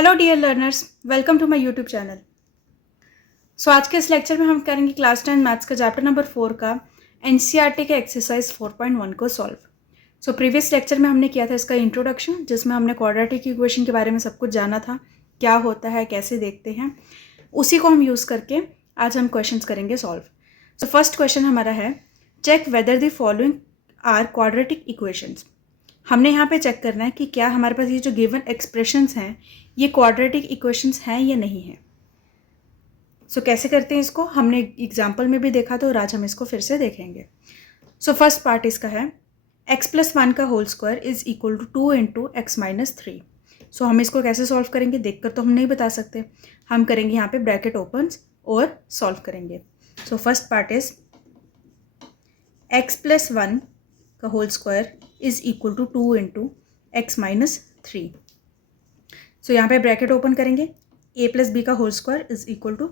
Hello dear learners, welcome to my YouTube channel. So आज के इस लेक्चर में हम करेंगे क्लास 10 मैथ्स का चैप्टर नंबर 4 का एनसीईआरटी के एक्सरसाइज 4.1 को सॉल्व। सो प्रीवियस लेक्चर में हमने किया था इसका इंट्रोडक्शन, जिसमें हमने क्वाड्रेटिक इक्वेशन के बारे में सब कुछ जाना था, क्या होता है, कैसे देखते हैं। उसी को हम यूज़ करके आज हम क्वेश्चंस करेंगे सॉल्व। सो फर्स्ट क्वेश्चन हमारा है, check whether the following are quadratic equations. हमने यहाँ पे चेक करना है कि क्या हमारे पास ये जो गिवन एक्सप्रेशंस हैं ये क्वाड्रेटिक इक्वेशंस हैं या नहीं है। सो कैसे करते हैं इसको, हमने एग्जाम्पल में भी देखा था और आज हम इसको फिर से देखेंगे। सो फर्स्ट पार्ट इसका है x+1 का whole square is equal to 2 into x minus 3। So हम इसको कैसे सॉल्व करेंगे देखकर तो हम नहीं बता सकते, हम करेंगे यहाँ पे ब्रैकेट ओपन और सॉल्व करेंगे। So first part is x+1 का whole square is equal to 2 into x minus 3। So यहाँ पे ब्रैकेट ओपन करेंगे, a+b का whole square is equal to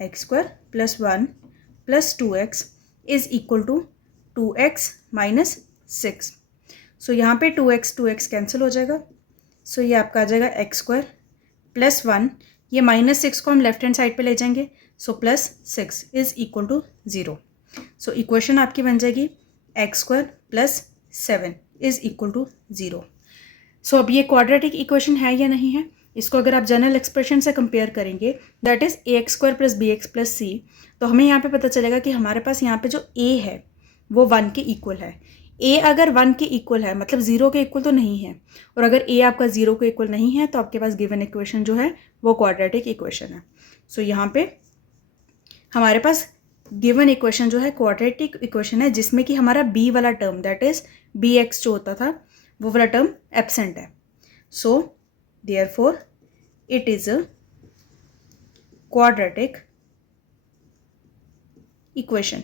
x square plus 1 plus 2x is equal to 2x minus 6। So यहाँ पे 2x cancel हो जाएगा। सो ये आपका आ जाएगा एक्स स्क्वायर प्लस 1, ये माइनस 6 को हम लेफ्ट हैंड साइड पे ले जाएंगे, so plus 6 is equal to 0। So equation आपकी बन जाएगी x square plus 7 is equal to 0। So अब ये क्वाड्रेटिक इक्वेशन है या नहीं है, इसको अगर आप जनरल एक्सप्रेशन से कंपेयर करेंगे, that is ax² plus bx plus c, तो हमें यहाँ पे पता चलेगा कि हमारे पास यहाँ पे जो a है वो 1 के इक्वल है। a अगर 1 के इक्वल है मतलब 0 के इक्वल तो नहीं है, और अगर a आपका 0 के इक्वल नहीं है तो आपके पास गिवन इक्वेशन जो है वो क्वाड्रेटिक इक्वेशन है। सो यहाँ पे हमारे पास गिवन इक्वेशन जो है क्वाड्रेटिक इक्वेशन है, जिसमें कि हमारा b वाला टर्म दैट इज bx जो होता था वो वाला टर्म एब्सेंट है। सो therefore it is a quadratic equation।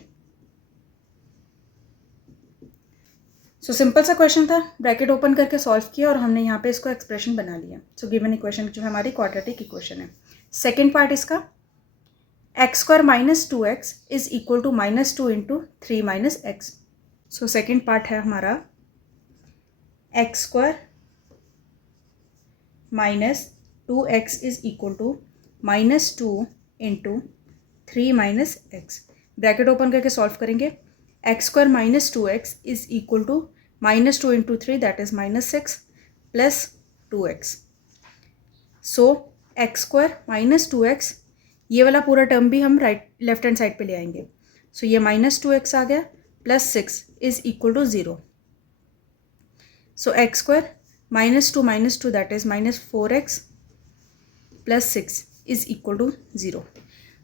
So simple सा क्वेश्चन था, ब्रैकेट ओपन करके सॉल्व किया और हमने यहाँ पे इसको एक्सप्रेशन बना लिया। सो गिवन इक्वेशन जो हमारी क्वाड्रेटिक इक्वेशन है। सेकेंड पार्ट इसका x² minus 2x is equal to minus 2 into 3 minus x. So second part है हमारा x² minus 2x is equal to minus 2 into 3 minus x. Bracket open करके solve करेंगे, x² minus 2x is equal to minus 2 into 3 that is minus 6 plus 2x। So x² minus 2x ये वाला पूरा term भी हम left hand side पे ले आएंगे। सो ये माइनस 2x आ गया plus 6 is equal to 0। So x² minus two that is minus 4x plus 6 is equal to 0।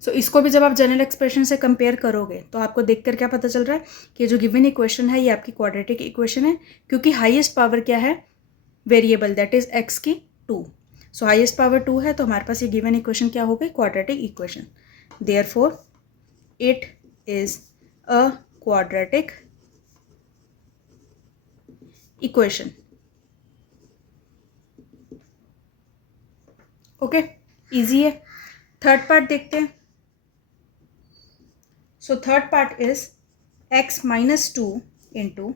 So इसको भी जब आप जनरल एक्सप्रेशन से कंपेयर करोगे तो आपको देखकर क्या पता चल रहा है कि जो गिवन इक्वेशन है ये आपकी क्वाड्रेटिक इक्वेशन है, क्योंकि हाईएस्ट पावर क्या है वेरिएबल दैट इज x की 2। सो हाईएस्ट पावर 2 है तो हमारे पास ये गिवन इक्वेशन क्या हो गई quadratic equation. Therefore it is a quadratic equation. Okay, easy है। थर्ड पार्ट देखते हैं। So third part is x minus 2 into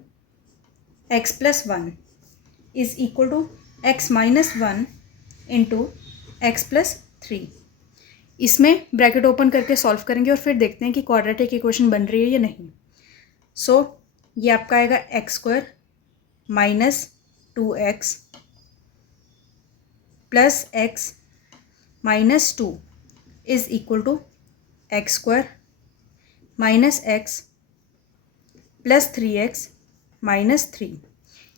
x plus 1 is equal to x minus 1 into x plus 3। इसमें bracket open करके solve करेंगे और फिर देखते हैं कि क्वाड्रेटिक इक्वेशन बन रही है या नहीं। सो ये आपका आएगा x² minus 2x plus x minus 2 is equal to x² minus x plus 3x minus 3।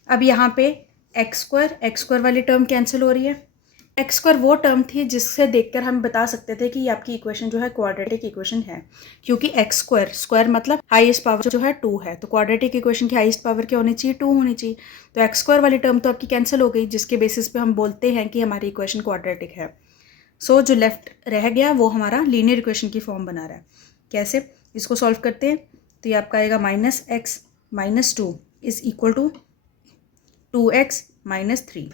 अब यहाँ पे x² वाली टर्म कैंसिल हो रही है। x² वो टर्म थी जिससे देखकर हम बता सकते थे कि ये आपकी इक्वेशन जो है क्वाड्रेटिक इक्वेशन है, क्योंकि x² मतलब हाईएस्ट पावर जो है 2 है, तो क्वाड्रेटिक इक्वेशन की हाईएस्ट पावर क्या होनी चाहिए 2 होनी चाहिए। तो x² वाली टर्म तो आपकी कैंसिल हो गई, जिसके बेसिस पे हम बोलते हैं कि हमारी इक्वेशन क्वाड्रेटिक है। सो जो लेफ्ट रह गया वो हमारा लीनियर इक्वेशन की फॉर्म बना रहा है। कैसे, इसको सॉल्व करते हैं तो ये आपका आएगा minus x minus 2 is equal to 2x minus 3।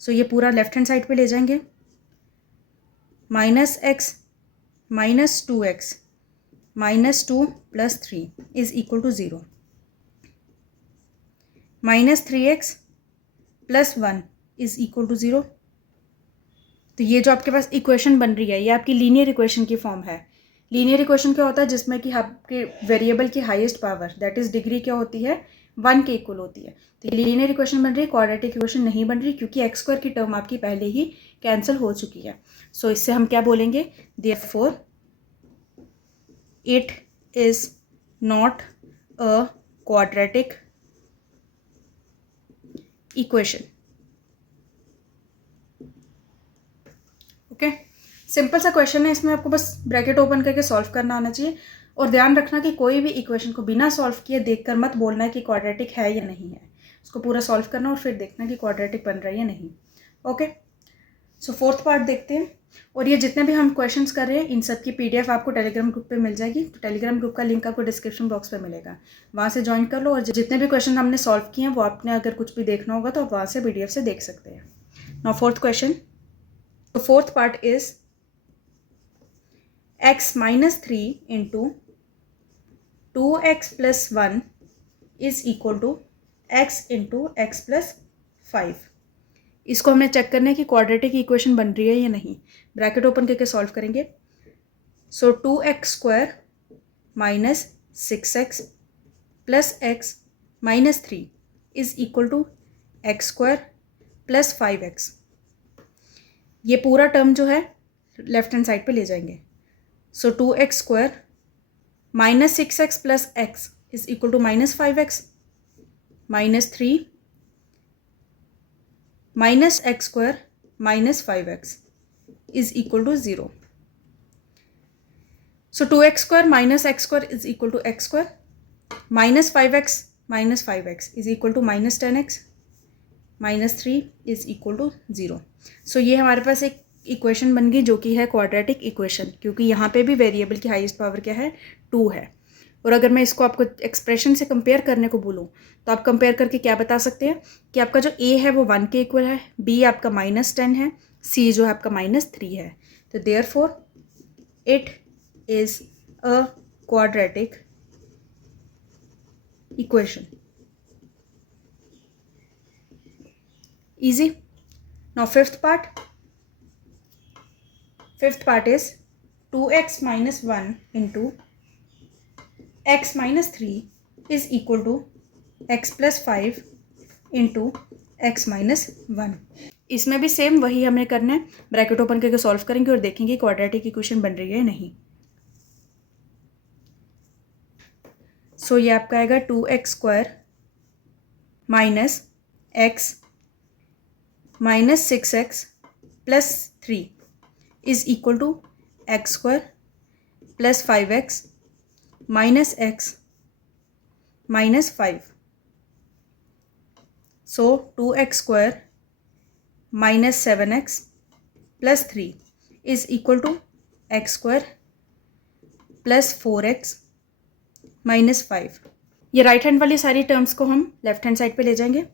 So ये पूरा लेफ्ट हैंड साइड पे ले जाएंगे, minus x minus 2x minus 2 plus 3 is equal to 0। Minus 3x plus 1 is equal to 0। तो ये जो आपके पास इक्वेशन बन रही है ये आपकी लीनियर इक्वेशन की फॉर्म है। लीनियर इक्वेशन क्या होता है, जिसमें कि आपके वेरिएबल की highest power that is degree क्या होती है, 1 के इक्वल होती है। तो ये लीनियर इक्वेशन बन रही है, क्वाड्रेटिक इक्वेशन नहीं बन रही, क्योंकि एक्स स्क्वायर की टर्म आपकी पहले ही कैंसिल हो चुकी है। सो इससे हम क्या बोलेंगे, therefore it is not a quadratic equation. Okay, simple सा क्वेश्चन है, इसमें आपको बस ब्रैकेट ओपन करके सॉल्व करना आना चाहिए। और ध्यान रखना कि कोई भी इक्वेशन को बिना सॉल्व किए देखकर मत बोलना है कि क्वाड्रेटिक है या नहीं है। उसको पूरा सॉल्व करना और फिर देखना कि क्वाड्रेटिक बन रहा है या नहीं। ओके, सो फोर्थ पार्ट देखते हैं। और ये जितने भी हम क्वेश्चंस कर रहे हैं इन सब की पीडीएफ आपको टेलीग्राम ग्रुप पे मिल जाएगी। तो टेलीग्राम ग्रुप का लिंक आपको डिस्क्रिप्शन बॉक्स पे मिलेगा, वहाँ से ज्वाइन कर लो। और जितने भी क्वेश्चन हमने सॉल्व किए हैं वो आपने अगर कुछ भी देखना होगा तो आप वहाँ से पीडीएफ से देख सकते हैं। नाउ फोर्थ क्वेश्चन, तो fourth part is x minus 3 into 2x plus 1 is equal to x into x plus 5। इसको हमें चेक करना है कि क्वाड्रेटिक इक्वेशन बन रही है या नहीं। ब्रैकेट ओपन करके सॉल्व करेंगे। So 2x square minus 6x plus x minus 3 is equal to x square plus 5x। ये पूरा टर्म जो है लेफ्ट हैंड साइड पे ले जाएंगे। So 2x square minus 6x plus x is equal to minus 5x minus 3 minus x square minus 5x is equal to 0। So 2x square minus x square is equal to x square minus 5x is equal to minus 10x minus 3 is equal to 0। So ये हमारे पास एक equation बन गई जो कि है quadratic equation, क्योंकि यहाँ पे भी वेरिएबल की हाईएस्ट पावर क्या है, 2 है। और अगर मैं इसको आपको एक्सप्रेशन से कंपेयर करने को बोलूँ तो आप कंपेयर करके क्या बता सकते हैं कि आपका जो a है वो 1 के इक्वल है, b आपका -10 है, c जो है आपका -3 है। तो therefore it is a quadratic equation. easy. Now fifth part is 2x minus 1 into x minus 3 is equal to x plus 5 into x minus 1। इसमें भी सेम वही हमें करना है, ब्रैकेट ओपन करके सॉल्व करेंगे और देखेंगे क्वाड्रेटिक इक्वेशन बन रही है या नहीं। सो ये आपका आएगा 2x square minus x minus 6x plus 3 is equal to x square plus 5x minus x minus 5। So 2x square minus 7x plus 3 is equal to x square plus 4x minus 5। ये right hand वाली सारी terms को हम left hand side पे ले जाएंगे।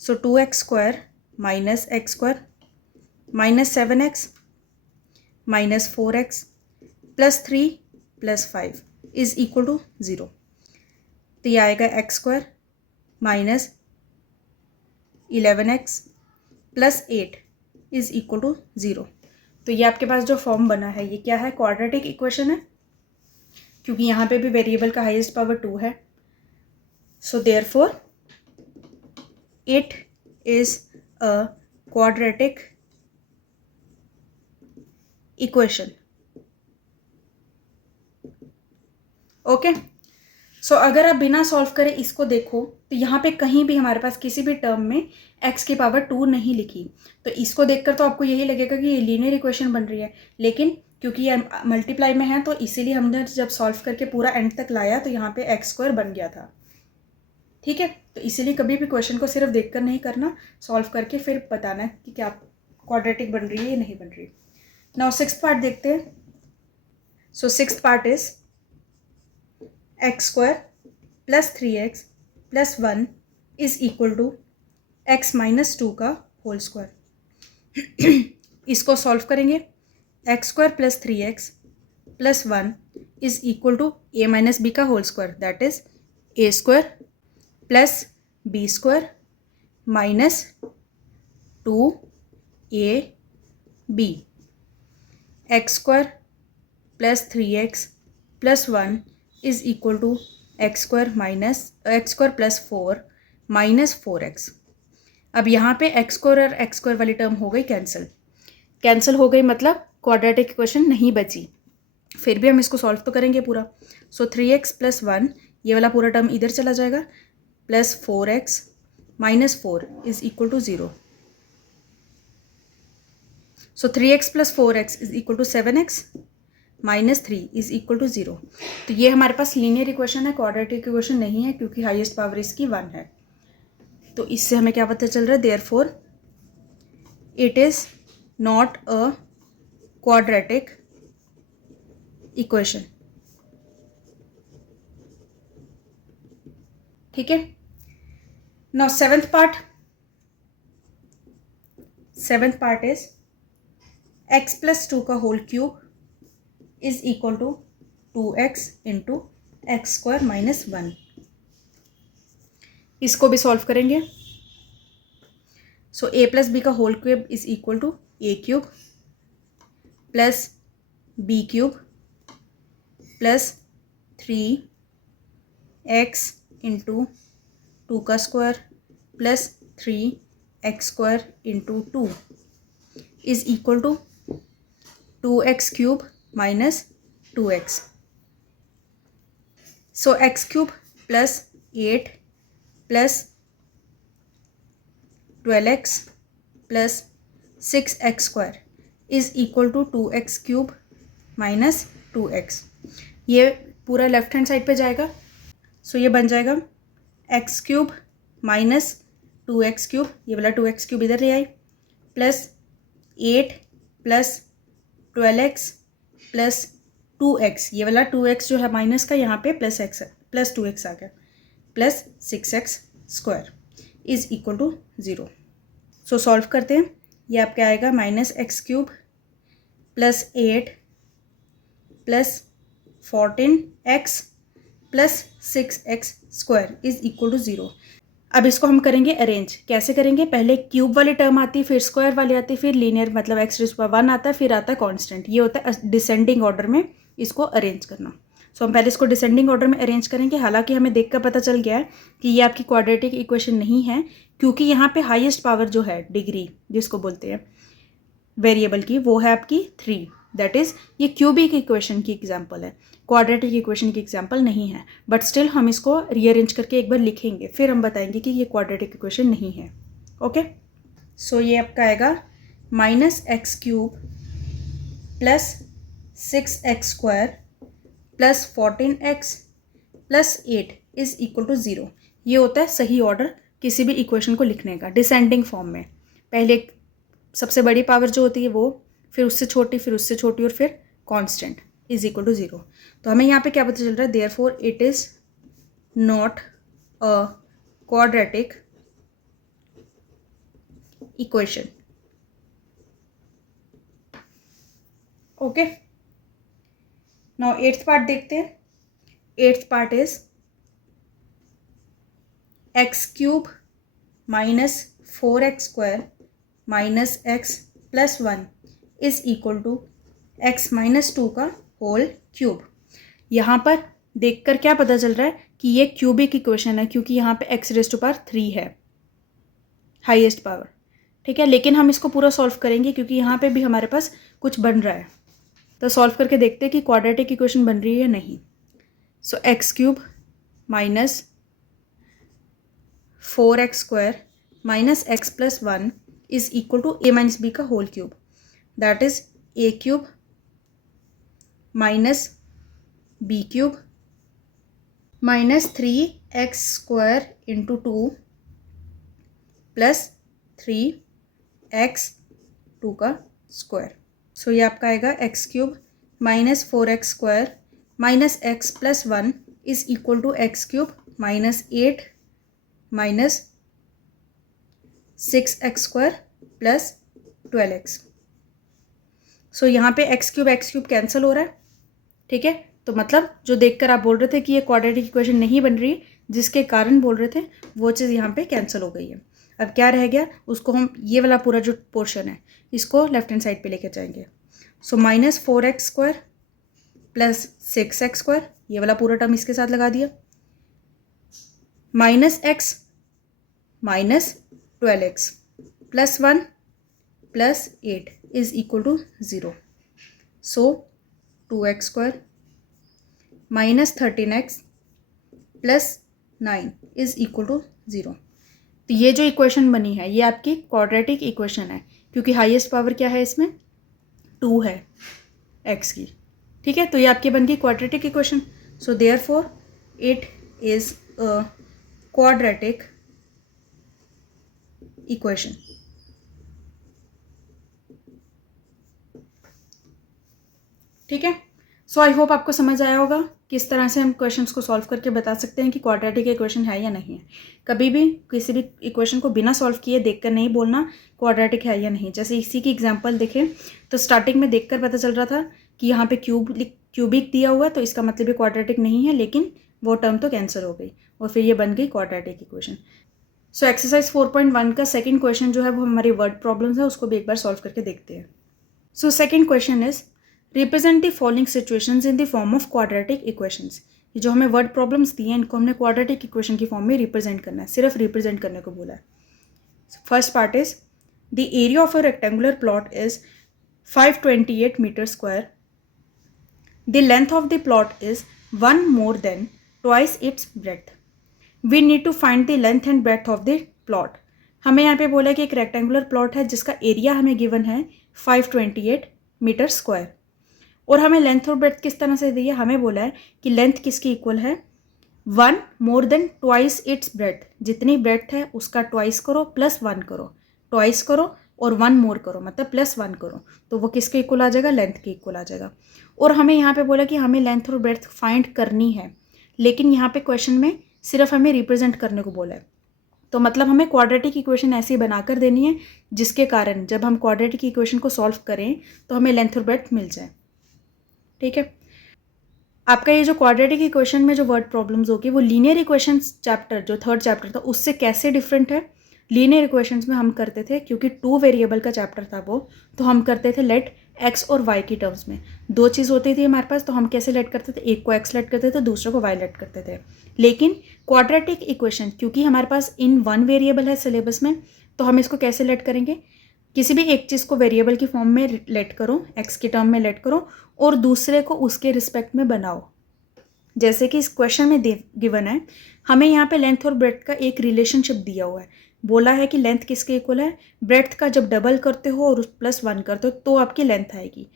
So 2x square minus x square minus 7x minus 4x plus 3 plus 5 is equal to 0। तो ये आएगा x square minus 11x plus 8 is equal to 0। तो ये आपके पास जो फॉर्म बना है ये क्या है, क्वाड्रेटिक इक्वेशन है, क्योंकि यहाँ पे भी वेरिएबल का हाईएस्ट पावर 2 है। So therefore it is a quadratic equation. Okay, so अगर आप बिना सॉल्व करे इसको देखो तो यहाँ पे कहीं भी हमारे पास किसी भी टर्म में x की पावर 2 नहीं लिखी, तो इसको देखकर तो आपको यही लगेगा कि ये लीनियर इक्वेशन बन रही है। लेकिन क्योंकि ये मल्टीप्लाई में है तो इसीलिए हमने जब सॉल्व करके पूरा एंड तक लाया तो यहाँ पे एक्स स्क्वायर बन गया था। ठीक है, तो इसीलिए कभी भी क्वेश्चन को सिर्फ देखकर नहीं करना, सॉल्व करके फिर बताना कि क्या क्वाड्रेटिक बन रही है या नहीं बन रही। नाउ सिक्स्थ पार्ट देखते हैं। So sixth part is x square plus 3x plus 1 is equal to x minus 2 का होल स्क्वायर। इसको सॉल्व करेंगे। X square plus 3x plus 1 is equal to a minus b का whole square, that is a square plus b square minus 2a b x square plus 3x plus 1 is equal to x square plus 4 minus 4x। अब यहाँ पे x square और x square वाली term हो गई cancel हो गई, मतलब क्वाड्रेटिक इक्वेशन नहीं बची। फिर भी हम इसको सॉल्व तो करेंगे पूरा। सो 3x प्लस 1 ये वाला पूरा टर्म इधर चला जाएगा, plus 4x minus 4 is equal to 0। So 3x plus 4x is equal to 7x minus 3 is equal to 0। तो ये हमारे पास लीनियर इक्वेशन है, क्वाड्रेटिक इक्वेशन नहीं है, क्योंकि हाईएस्ट पावर इसकी 1 है। तो इससे हमें क्या पता चल रहा है, therefore it is not a quadratic equation. ठीक है। Now seventh part is x plus 2 का whole cube is equal to 2x into x square minus 1। इसको भी सॉल्व करेंगे। सो a प्लस बी का whole cube is equal to a cube plus b cube plus 3x into 2 का square plus 3x square into 2 is equal to 2x cube minus 2x। So x cube plus 8 plus 12x plus 6x square is equal to 2x cube minus 2x। ये पूरा left hand side पे जाएगा। सो ये बन जाएगा x cube minus 2x cube, ये वाला 2x cube इधर ले आए, plus 8 plus 12x plus 2x, ये वाला 2x जो है माइनस का, यहाँ पे प्लस 2x आ गया, plus 6x square is equal to 0। So solve करते हैं। ये आपका आएगा minus x cube plus 8 plus 14x plus 6x square is equal to 0। अब इसको हम करेंगे अरेंज। कैसे करेंगे, पहले क्यूब वाली टर्म आती है, फिर स्क्वायर वाली आती है, फिर लीनियर मतलब x रेज़ पावर 1 आता है, फिर आता है कांस्टेंट। ये होता है डिसेंडिंग ऑर्डर में इसको अरेंज करना। सो हम पहले इसको डिसेंडिंग ऑर्डर में अरेंज करेंगे। हालांकि हमें देखकर पता चल गया है कि ये आपकी क्वाड्रेटिक इक्वेशन नहीं है, क्योंकि यहाँ पे हाईएस्ट पावर जो है डिग्री जिसको बोलते हैं वेरिएबल की, वो है आपकी 3। दैट इज़ ये क्यूबिक इक्वेशन की एग्जाम्पल है, क्वाड्रेटिक इक्वेशन की एग्जाम्पल नहीं है। बट स्टिल हम इसको रीअरेंज करके एक बार लिखेंगे, फिर हम बताएंगे कि ये क्वाड्रेटिक इक्वेशन नहीं है। ओके। सो ये आपका आएगा minus x cube plus 6x square plus 14x plus 8 is equal to 0। ये होता है सही ऑर्डर किसी भी इक्वेशन को लिखने का, डिसेंडिंग फॉर्म में। पहले सबसे बड़ी पावर जो होती है वो, फिर उससे छोटी, फिर उससे छोटी, और फिर कांस्टेंट इज इक्वल टू 0। तो हमें यहाँ पे क्या पता चल रहा है, therefore it is not a quadratic equation. Okay. Now 8th part देखते हैं। 8th part is x cube minus 4x square minus x plus 1 is equal to x minus 2 का होल क्यूब। यहाँ पर देखकर क्या पता चल रहा है कि ये क्यूबिक इक्वेशन है, क्योंकि यहाँ पे x रेज़ टू पावर 3 है हाईएस्ट पावर। ठीक है, लेकिन हम इसको पूरा सॉल्व करेंगे क्योंकि यहाँ पे भी हमारे पास कुछ बन रहा है। तो सॉल्व करके देखते हैं कि क्वाड्रेटिक इक्वेशन बन रही है या नहीं। So x cube minus 4x square minus x plus 1 is equal to a minus b का whole cube. That is a cube minus b cube minus 3x square into 2 plus 3x 2 का square. So ये आपका आएगा x cube minus 4x square minus x plus 1 is equal to x cube minus 8 minus 6x square plus 12x। So यहाँ पे x cube cancel हो रहा है। ठीक है, तो मतलब जो देखकर आप बोल रहे थे कि ये क्वाड्रेटिक इक्वेशन नहीं बन रही, जिसके कारण बोल रहे थे, वो चीज़ यहाँ पे कैंसिल हो गई है। अब क्या रह गया, उसको हम ये वाला पूरा जो पोर्शन है इसको लेफ्ट हैंड साइड पे लेके जाएंगे। सो -4x² प्लस 6x², ये वाला पूरा टर्म इसके साथ लगा दिया, -x -12x plus 1 plus 8 is equal to 0। So 2x² -13x plus 9 is equal to 0। तो ये जो इक्वेशन बनी है ये आपकी क्वाड्रेटिक इक्वेशन है, क्योंकि हाईएस्ट पावर क्या है इसमें, 2 है x की। ठीक है, तो ये आपकी बन गई quadratic equation. So therefore it is a quadratic equation. ठीक है, सो आई होप आपको समझ आया होगा किस तरह से हम क्वेश्चंस को सॉल्व करके बता सकते हैं कि क्वाड्रेटिक इक्वेशन है या नहीं है। कभी भी किसी भी इक्वेशन को बिना सॉल्व किए देखकर नहीं बोलना क्वाड्रेटिक है या नहीं। जैसे इसी की एग्जांपल देखें तो स्टार्टिंग में देखकर पता चल रहा था कि यहाँ पे क्यूबिक दिया हुआ है, तो इसका मतलब ये क्वाड्रेटिक नहीं है, लेकिन वो टर्म तो कैंसिल हो गई और फिर ये बन गई क्वाड्रेटिक इक्वेशन। सो एक्सरसाइज 4.1 का सेकेंड क्वेश्चन जो है वो हमारी वर्ड प्रॉब्लम्स है, उसको भी एक बार सॉल्व करके देखते हैं। So second question is represent the following situations in the form of quadratic equations. ये जो हमें वर्ड प्रॉब्लम्स दिए हैं इनको हमने क्वाड्रेटिक इक्वेशन की फॉर्म में रिप्रेजेंट करना है, सिर्फ रिप्रेजेंट करने को बोला है। First part is the area of a rectangular plot is 528 metre square. The length of the plot is 1 more than twice its breadth. We need to find the length and breadth of the plot. हमें यहाँ पे बोला कि एक rectangular plot है जिसका area हमें given है 528 मीटर स्क्वायर, और हमें लेंथ और ब्रेथ किस तरह से दी है, हमें बोला है कि लेंथ किसकी इक्वल है 1 more than twice its breadth। जितनी ब्रेथ है उसका ट्वाइस करो प्लस 1 करो, ट्वाइस करो और 1 more करो, मतलब प्लस 1 करो, तो वो किसके इक्वल आ जाएगा, लेंथ के इक्वल आ जाएगा। और हमें यहाँ पे बोला कि हमें लेंथ और ब्रेथ फाइंड करनी है, लेकिन यहाँ पे क्वेश्चन में सिर्फ हमें रिप्रेजेंट करने को बोला है, तो मतलब हमें क्वाड्रेटिक इक्वेशन ऐसी बनाकर देनी है जिसके कारण जब हम क्वाड्रेटिक इक्वेशन को सॉल्व करें तो हमें लेंथ और ब्रेथ मिल जाए। ठीक है, आपका ये जो क्वाड्रेटिक इक्वेशन में जो वर्ड प्रॉब्लम्स होगी वो लीनियर इक्वेशंस चैप्टर जो थर्ड चैप्टर था उससे कैसे डिफरेंट है। लीनियर इक्वेशंस में हम करते थे, क्योंकि 2 वेरिएबल का चैप्टर था वो, तो हम करते थे लेट एक्स और वाई की टर्म्स में। 2 चीज़ होती थी हमारे पास, तो हम कैसे लेट करते थे, एक को एक्स लेट करते थे, दूसरे को वाई लेट करते थे। लेकिन क्वाड्रेटिक इक्वेशन क्योंकि हमारे पास इन 1 वेरिएबल है सिलेबस में, तो हम इसको कैसे लेट करेंगे, किसी भी एक चीज़ को वेरिएबल की फॉर्म में लेट करो, एक्स की टर्म में लेट करो, और दूसरे को उसके रिस्पेक्ट में बनाओ। जैसे कि इस क्वेश्चन में गिवन है, हमें यहाँ पे लेंथ और ब्रेथ का एक रिलेशनशिप दिया हुआ है, बोला है कि लेंथ किसके इक्वल है, ब्रेथ का जब डबल करते हो और प्लस 1 करते हो तो आपकी लेंथ आएगी।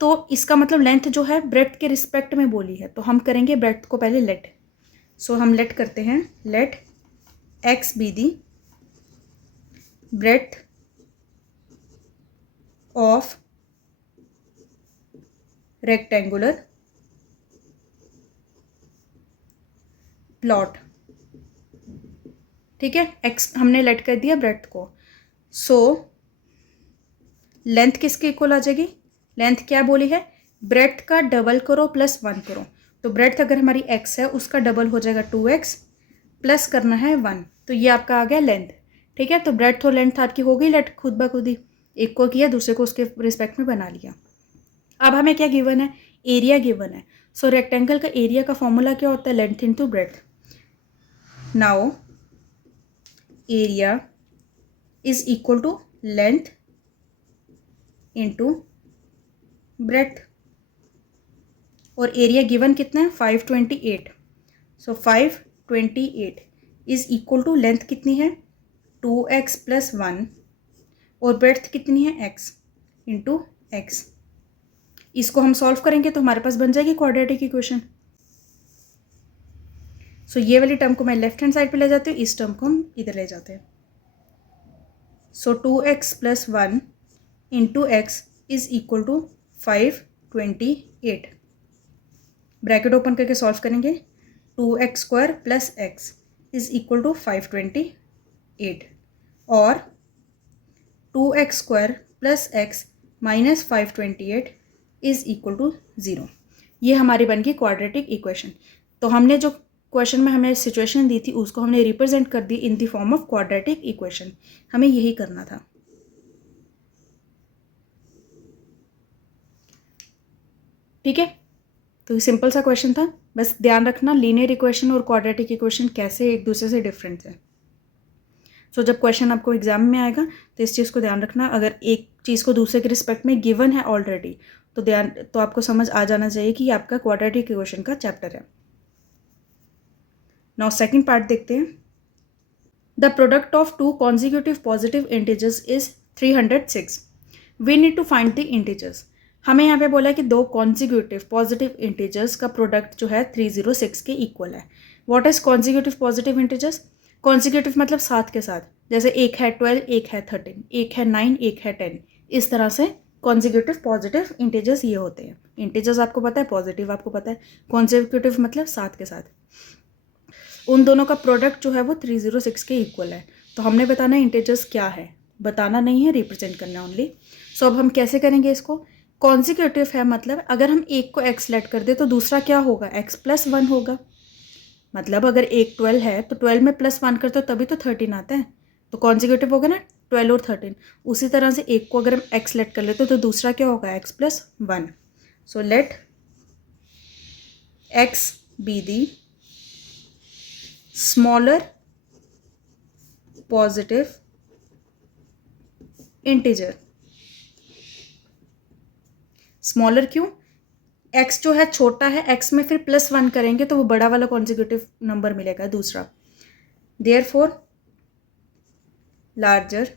तो इसका मतलब लेंथ जो है ब्रेथ के रिस्पेक्ट में बोली है, तो हम करेंगे ब्रेथ को पहले लेट। सो हम लेट करते हैं, let x be the breadth of rectangular plot. ठीक है, एक्स हमने लेट कर दिया ब्रेथ को। सो लेंथ किसके इक्वल आ जाएगी, लेंथ क्या बोली है, ब्रेथ का डबल करो प्लस 1 करो, तो ब्रेथ अगर हमारी एक्स है उसका डबल हो जाएगा 2x, प्लस करना है 1, तो ये आपका आ गया लेंथ। ठीक है, तो ब्रेथ और लेंथ आपकी हो गई लेट खुद ब खुद ही, एक को किया दूसरे को उसके रिस्पेक्ट में बना लिया। अब हमें क्या गिवन है, एरिया गिवन है। सो रेक्टेंगल का एरिया का फॉर्मूला क्या होता है, length into breadth. Now area is equal to length into breadth, और एरिया गिवन कितना है 528। So 528 is equal to length कितनी है 2x प्लस 1, और ब्रेथ कितनी है x इंटू एक्स। इसको हम सॉल्व करेंगे तो हमारे पास बन जाएगी क्वाड्रेटिक इक्वेशन। सो ये वाली टर्म को मैं लेफ्ट हैंड साइड पे ले जाती हूँ, इस टर्म को हम इधर ले जाते हैं। So 2x plus 1 into x is equal to 528। Bracket open करके सॉल्व करेंगे, 2x² plus x is equal to 528, और 2x² plus x minus 528 is equal to 0। ये हमारी बन गई क्वाड्रेटिक इक्वेशन। तो हमने जो क्वेश्चन में हमें सिचुएशन दी थी उसको हमने रिप्रेजेंट कर दी in the form of quadratic equation. हमें यही करना था। ठीक है, तो सिंपल सा क्वेश्चन था। बस ध्यान रखना लीनियर इक्वेशन और क्वाड्रेटिक इक्वेशन कैसे एक दूसरे से डिफरेंट है। सो जब क्वेश्चन आपको एग्जाम में आएगा तो इस चीज़ को ध्यान रखना, अगर एक चीज़ को दूसरे के रिस्पेक्ट में गिवन है ऑलरेडी तो आपको समझ आ जाना चाहिए कि आपका क्वाड्रेटिक इक्वेशन का चैप्टर है। नाउ सेकंड पार्ट देखते हैं। The product of two consecutive positive integers is 306। We need to find the integers. हमें यहाँ पे बोला है कि दो कॉन्जिक्यूटिव पॉजिटिव इंटीजर्स का प्रोडक्ट जो है 306 के इक्वल है। What is consecutive positive integers? Consecutive मतलब साथ के साथ, जैसे एक है 12, एक है 13, एक है 9, एक है 10। इस तरह से कॉन्जिक्यूटिव पॉजिटिव इंटीजर्स ये होते हैं। इंटीजर्स आपको पता है, पॉजिटिव आपको पता है, कॉन्जिक्यूटिव मतलब साथ के साथ। उन दोनों का प्रोडक्ट जो है वो 306 के इक्वल है। तो हमने बताना है इंटीजर्स क्या है, बताना नहीं है, रिप्रेजेंट करना ओनली। सो अब हम कैसे करेंगे इसको? कॉन्जिक्यूटिव है मतलब अगर हम एक को एक्स लेट कर दे तो दूसरा क्या होगा? एक्स प्लस 1 होगा। मतलब अगर एक 12 है तो 12 में प्लस 1 करते हो तभी तो 13 आता है, तो कॉन्जिक्यूटिव होगा ना 12 और 13। उसी तरह से एक को अगर हम एक्स लेट कर लेते हो तो दूसरा क्या होगा? X plus 1। So let x be the smaller positive integer. Smaller क्यों? एक्स जो है छोटा है, एक्स में फिर प्लस 1 करेंगे तो वो बड़ा वाला कॉन्जिक्यूटिव नंबर मिलेगा दूसरा। Therefore larger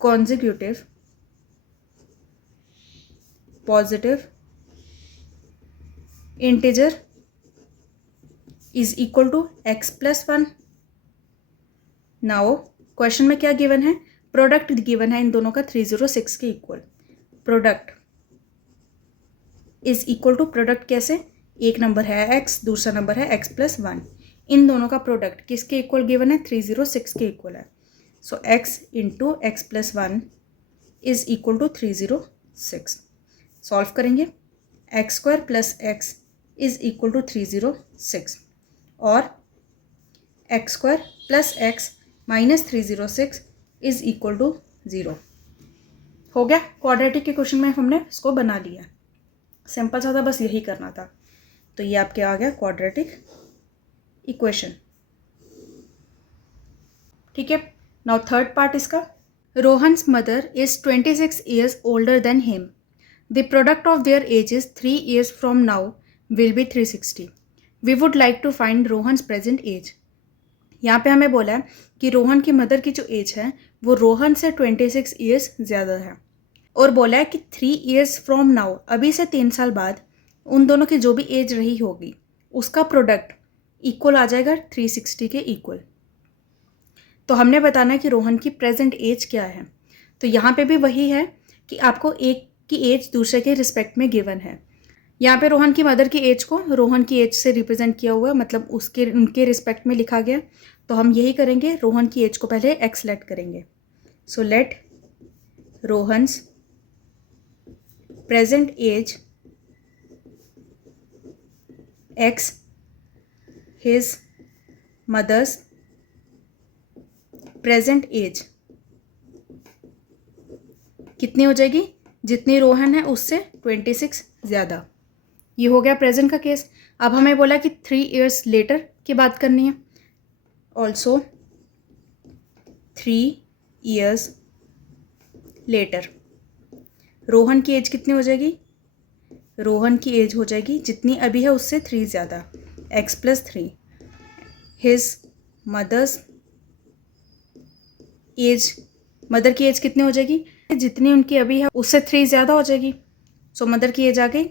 consecutive positive integer is equal to x plus 1। Now question में क्या गिवन है? प्रोडक्ट गिवन है इन दोनों का 306 के equal. Product is equal to, product कैसे? एक नंबर है एक्स, दूसरा नंबर है एक्स प्लस 1। इन दोनों का प्रोडक्ट किसके इक्वल गिवन है? 306 के इक्वल है। So x into x plus 1 is equal to 306। Solve करेंगे। X square plus x is equal to 306 और x square plus x minus 306 is equal to 0। हो गया। क्वाड्रेटिक के क्वेश्चन में हमने इसको बना लिया। सिंपल सा था, बस यही करना था। तो ये आपके आ गया क्वाड्रेटिक इक्वेशन। ठीक है, नाउ थर्ड पार्ट इसका। Rohan's mother is 26 years older than him. The product of their ages 3 years from now will be 360। We would like to find Rohan's present age. यहाँ पे हमें बोला है कि रोहन की मदर की जो एज है वो रोहन से 26 ईयर्स ज़्यादा है, और बोला है कि 3 ईयर्स फ्रॉम नाउ, अभी से 3 साल बाद उन दोनों की जो भी एज रही होगी उसका प्रोडक्ट इक्वल आ जाएगा 360 के इक्वल। तो हमने बताना है कि रोहन की प्रेजेंट एज क्या है। तो यहाँ पे भी वही है कि आपको एक की एज दूसरे के रिस्पेक्ट में गिवन है। यहाँ पे रोहन की मदर की एज को रोहन की एज से रिप्रेजेंट किया हुआ है, मतलब उनके रिस्पेक्ट में लिखा गया। तो हम यही करेंगे, रोहन की एज को पहले एक्स लेट करेंगे। So let Rohan's present age x his mother's present age कितनी हो जाएगी? जितनी रोहन है उससे 26 ज़्यादा। ये हो गया प्रेजेंट का केस। अब हमें बोला कि 3 ईयर्स लेटर की बात करनी है। ऑल्सो 3 ईयर्स लेटर रोहन की एज कितनी हो जाएगी? रोहन की एज हो जाएगी जितनी अभी है उससे 3 ज़्यादा, x plus 3। His mother's age, mother की एज कितनी हो जाएगी? जितनी उनकी अभी है उससे 3 ज़्यादा हो जाएगी। सो मदर की एज आ गई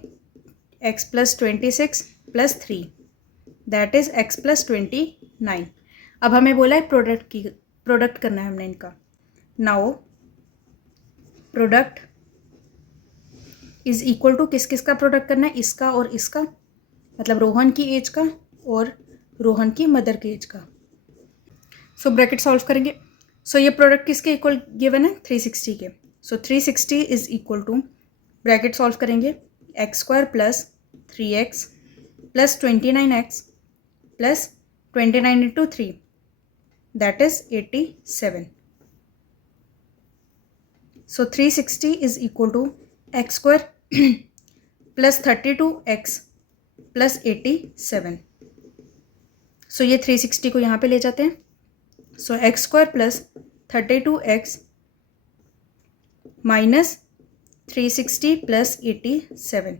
x plus 26 plus 3, that is x plus 29। अब हमें बोला है प्रोडक्ट करना है हमने इनका। Now product is equal to किस किस का प्रोडक्ट करना है? इसका और इसका, मतलब रोहन की एज का और रोहन की मदर की एज का। सो ब्रैकेट सॉल्व करेंगे। सो ये प्रोडक्ट किसके इक्वल गिवन है? 360 के। So 360 is equal to, bracket solve करेंगे, x square plus 3x plus 29x plus 29 into 3 that is 87. So 360 is equal to x square plus 32x plus 87. So ये 360 को यहाँ पे ले जाते हैं. So x square plus 32x minus 360 plus 87.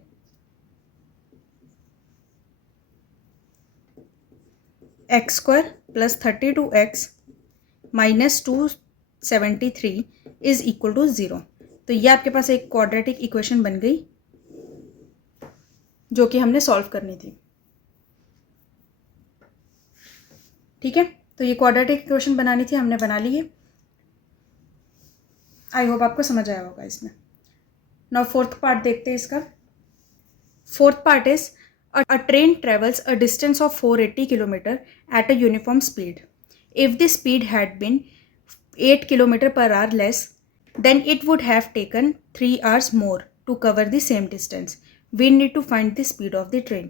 x square plus 32x minus 273 is equal to 0. तो ये आपके पास एक क्वाड्रेटिक इक्वेशन बन गई जो कि हमने सॉल्व करनी थी. ठीक है, तो ये क्वाड्रेटिक इक्वेशन बनानी थी, हमने बना ली है. आई होप आपको समझ आया होगा इसमें. नाउ फोर्थ पार्ट देखते हैं इसका. Fourth part is a train travels a distance of 480 kilometre at a uniform speed. If the speed had been 8 kilometre per hour less, then it would have taken 3 hours more to cover the same distance. We need to find the speed of the train.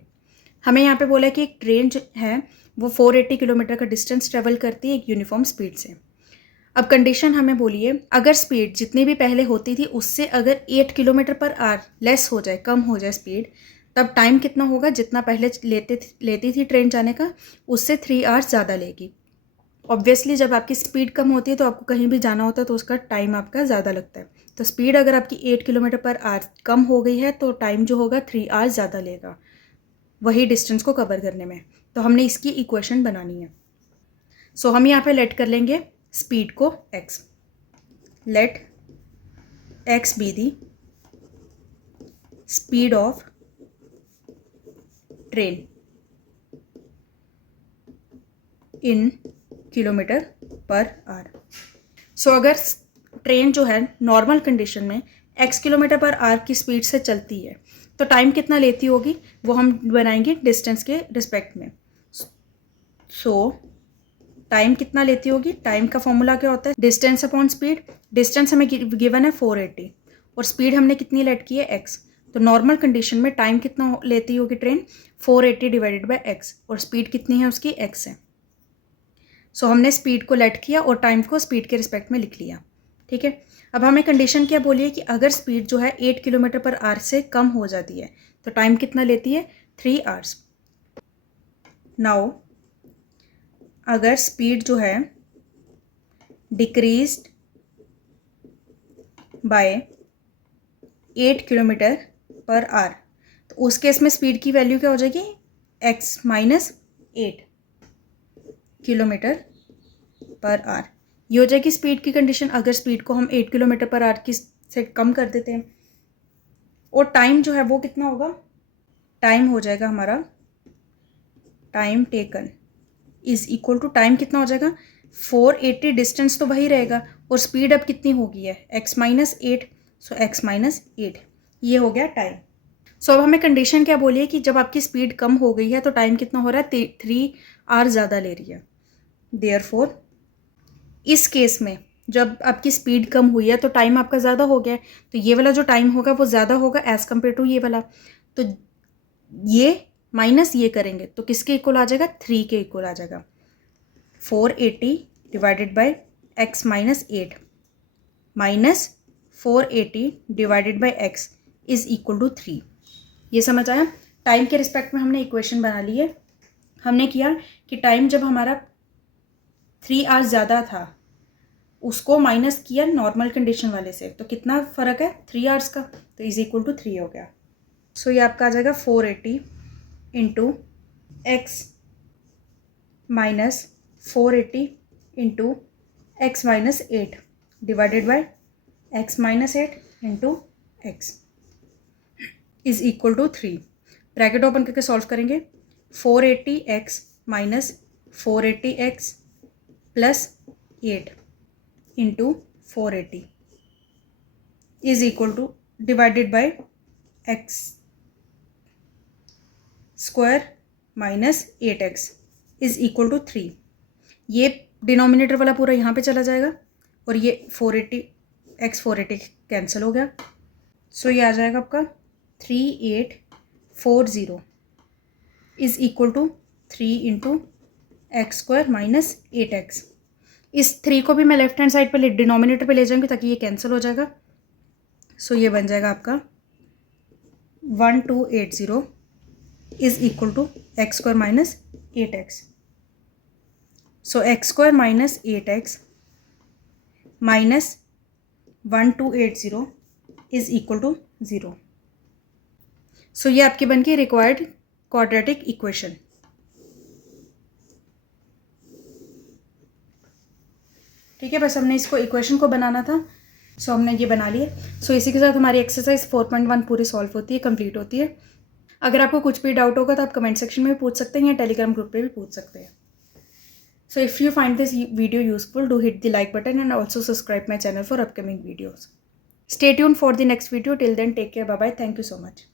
हमें यहाँ पे बोला कि एक train जो है वो 480 kilometre का डिस्टेंस ट्रेवल करती है एक यूनिफॉर्म स्पीड से. अब कंडीशन हमें बोलिए, अगर स्पीड जितनी भी पहले होती थी उससे अगर 8 किलोमीटर पर आवर लेस हो जाए, कम हो जाए स्पीड, तब टाइम कितना होगा? जितना पहले लेती थी ट्रेन जाने का उससे 3 आवर्स ज़्यादा लेगी. ऑब्वियसली जब आपकी स्पीड कम होती है तो आपको कहीं भी जाना होता है तो उसका टाइम आपका ज़्यादा लगता है. तो स्पीड अगर आपकी 8 किलोमीटर पर आवर कम हो गई है तो टाइम जो होगा 3 आवर्स ज़्यादा लेगा वही डिस्टेंस को कवर करने में. तो हमने इसकी इक्वेशन बनानी है. सो हम यहाँ पे लेट कर लेंगे स्पीड को x. Let x be the speed of train in kilometre per hour. So अगर ट्रेन जो है नॉर्मल कंडीशन में x किलोमीटर पर आवर की स्पीड से चलती है तो टाइम कितना लेती होगी वो हम बनाएंगे डिस्टेंस के रिस्पेक्ट में. सो टाइम कितना लेती होगी? टाइम का फॉर्मूला क्या होता है? Distance upon speed. डिस्टेंस हमें गिवन है 480 और स्पीड हमने कितनी लेट की है x. तो नॉर्मल कंडीशन में टाइम कितना लेती होगी ट्रेन? 480 डिवाइडेड बाय x और स्पीड कितनी है उसकी? x है. सो हमने स्पीड को लेट किया और टाइम को स्पीड के रिस्पेक्ट में लिख लिया. ठीक है, अब हमें कंडीशन क्या बोलिए कि अगर स्पीड जो है 8 किलोमीटर पर आवर से कम हो जाती है तो टाइम कितना लेती है? 3 आवर्स. नाउ अगर स्पीड जो है decreased bye 8 kilometre per our तो उस केस में स्पीड की वैल्यू क्या हो जाएगी? x minus 8 kilometre per our. ये हो जाएगी स्पीड की कंडीशन अगर स्पीड को हम 8 किलोमीटर पर आवर की से कम कर देते हैं. और टाइम जो है वो कितना होगा? टाइम हो जाएगा हमारा time taken is equal to time कितना हो जाएगा? 480. डिस्टेंस तो वही रहेगा और स्पीड अब कितनी हो गई है? x minus 8. सो x माइनस 8 ये हो गया टाइम. सो अब हमें कंडीशन क्या बोलिए कि जब आपकी स्पीड कम हो गई है तो टाइम कितना हो रहा है? 3 आवर ज़्यादा ले रही है. देयरफॉर इस केस में जब आपकी स्पीड कम हुई है तो टाइम आपका ज़्यादा हो गया है तो ये वाला जो टाइम होगा वो ज़्यादा होगा एज़ कम्पेयर टू ये वाला. तो ये माइनस ये करेंगे तो किसके इक्वल आ जाएगा? 3 के इक्वल आ जाएगा. 480 divided by x minus 8 minus 480 divided by x is equal to 3. ये समझ आया? टाइम के रिस्पेक्ट में हमने इक्वेशन बना ली है. हमने किया कि टाइम जब हमारा 3 आवर्स ज़्यादा था उसको माइनस किया नॉर्मल कंडीशन वाले से तो कितना फ़र्क है? 3 आवर्स का. तो इज इक्वल टू 3 हो गया. सो ये आपका आ जाएगा 480 into x minus 480 into x minus 8 divided by x minus 8 into x is equal to 3. Bracket open करके सॉल्व करेंगे. 480x minus 480x plus 8 into 480 is equal to divided by x square minus 8x is equal to 3. ये denominator वाला पूरा यहाँ पे चला जाएगा और ये 480 कैंसिल हो गया. सो ये आ जाएगा आपका 3840 is equal to 3 into x square minus 8x। इस 3 को भी मैं लेफ्ट हैंड साइड पर डिनोमिनेटर पे ले जाऊंगी ताकि ये कैंसिल हो जाएगा। सो ये बन जाएगा आपका 1280 is equal to x square minus 8x। So x square minus 8x minus 1280 is equal to 0। So ये आपकी बन गई रिक्वायर्ड क्वाड्रेटिक इक्वेशन। ठीक है, बस हमने इसको इक्वेशन को बनाना था। सो हमने ये बना लिया। सो इसी के साथ हमारी एक्सरसाइज 4.1 पूरी सॉल्व होती है, कंप्लीट होती है। अगर आपको कुछ भी डाउट होगा तो आप कमेंट सेक्शन में पूछ सकते हैं या टेलीग्राम ग्रुप पे भी पूछ सकते हैं। So if you find this video useful, do hit the like button and also subscribe my channel for upcoming videos. Stay tuned for the next video. Till then take care, bye bye, thank you so much.